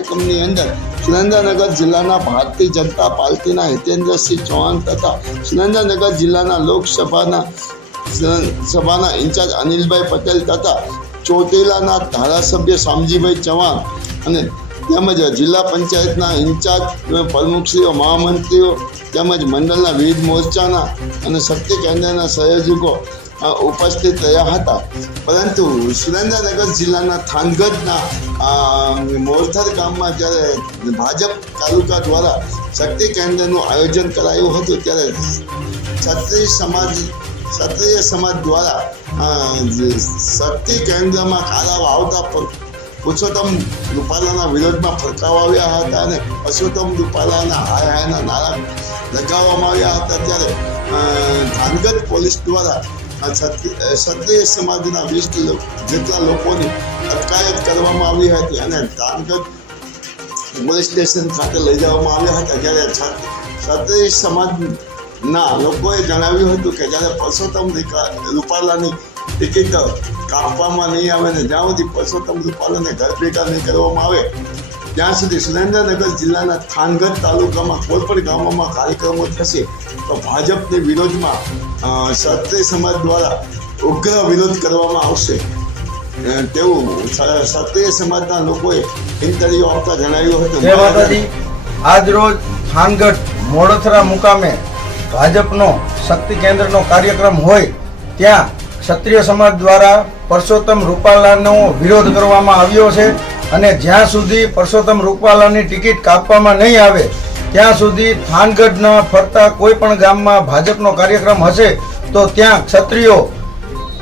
કાર્યક્રમની અંદર સુરેન્દ્રનગર જિલ્લાના ભારતીય જનતા પાર્ટીના હિતેન્દ્રસિંહ ચૌહાણ તથા સુરેન્દ્રનગર જિલ્લાના લોકસભાના ઇન્ચાર્જ અનિલભાઈ પટેલ તથા ચોટીલાના ધારાસભ્ય શામજીભાઈ ચૌહાણ અને તેમજ જિલ્લા પંચાયતના ઇન્ચાર્જ પ્રમુખશ્રીઓ, મહામંત્રીઓ તેમજ મંડળના વિવિધ મોરચાના અને શક્તિ કેન્દ્રના સંયોજકો ઉપસ્થિત રહ્યા હતા. પરંતુ સુરેન્દ્રનગર જિલ્લાના થાનગઢના મોરથર ગામમાં જ્યારે ભાજપ તાલુકા દ્વારા શક્તિ કેન્દ્રનું આયોજન કરાયું હતું ત્યારે ક્ષત્રિય સમાજ દ્વારા શક્તિ કેન્દ્રમાં કાળા વાવતા પુરુષોત્તમ રૂપાલાના વિરોધમાં ફરકાવ્યા હતા અને પુરુષોત્તમ રૂપાલાના હાયના નારા લગાવવામાં આવ્યા હતા. ત્યારે થાનગઢ પોલીસ દ્વારા ક્ષત્રિય સમાજના 20 જેટલા લોકોની અટકાયત કરવામાં આવી હતી અને થાનગઢ પોલીસ સ્ટેશન ખાતે લઈ જવામાં આવ્યા હતા. જ્યારે ક્ષત્રિય સમાજના લોકોએ જણાવ્યું હતું કે જ્યારે પુરુષોત્તમ રૂપાલાની ટિકિટ કાપવામાં નહીં આવે ને જ્યાં સુધી પુરુષોત્તમ રૂપાલાને ઘર ભેગા નહીં કરવામાં આવે ત્યાં સુધી સુરેન્દ્રનગર જિલ્લાના થાનગઢ તાલુકામાં કોઈ પણ ગામોમાં કાર્યક્રમો થશે તો ભાજપની વિરોધમાં ક્ષત્રિય સમાજ દ્વારા ઉગ્ર વિરોધ કરવામાં આવશે તેવું ક્ષત્રિય સમાજના લોકોએ ઇન્ટરવ્યુ આપતા જણાવ્યું હતું. આજ રોજ થાનગઢ મોડથરા મુકામે ભાજપનો શક્તિ કેન્દ્રનો કાર્યક્રમ હોય ત્યાં ક્ષત્રિય સમાજ દ્વારા પુરુષોત્તમ રૂપાલાનો વિરોધ કરવામાં આવ્યો છે અને જ્યાં સુધી પુરુષોત્તમ રૂપાલાની ટિકિટ કાપવામાં નહીં આવે ત્યાં સુધી થાનગઢના ફરતા કોઈ પણ ગામમાં ભાજપનો કાર્યક્રમ હશે તો ત્યાં ક્ષત્રિયો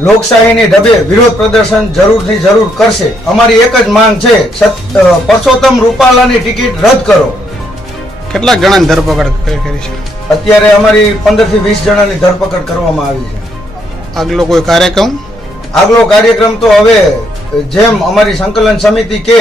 લોકશાહીની ઢબે વિરોધ પ્રદર્શન જરૂરથી જરૂર કરશે. અમારી એક જ માંગ છે, પુરુષોત્તમ રૂપાલાની ટિકિટ રદ કરો. કેટલાક જણાની ધરપકડ કરી છે? અત્યારે અમારી 15 થી 20 જણાની ધરપકડ કરવામાં આવી છે. આગલો કોઈ કાર્યક્રમ? આગલો કાર્યક્રમ તો હવે જેમ અમારી સંકલન સમિતિ કે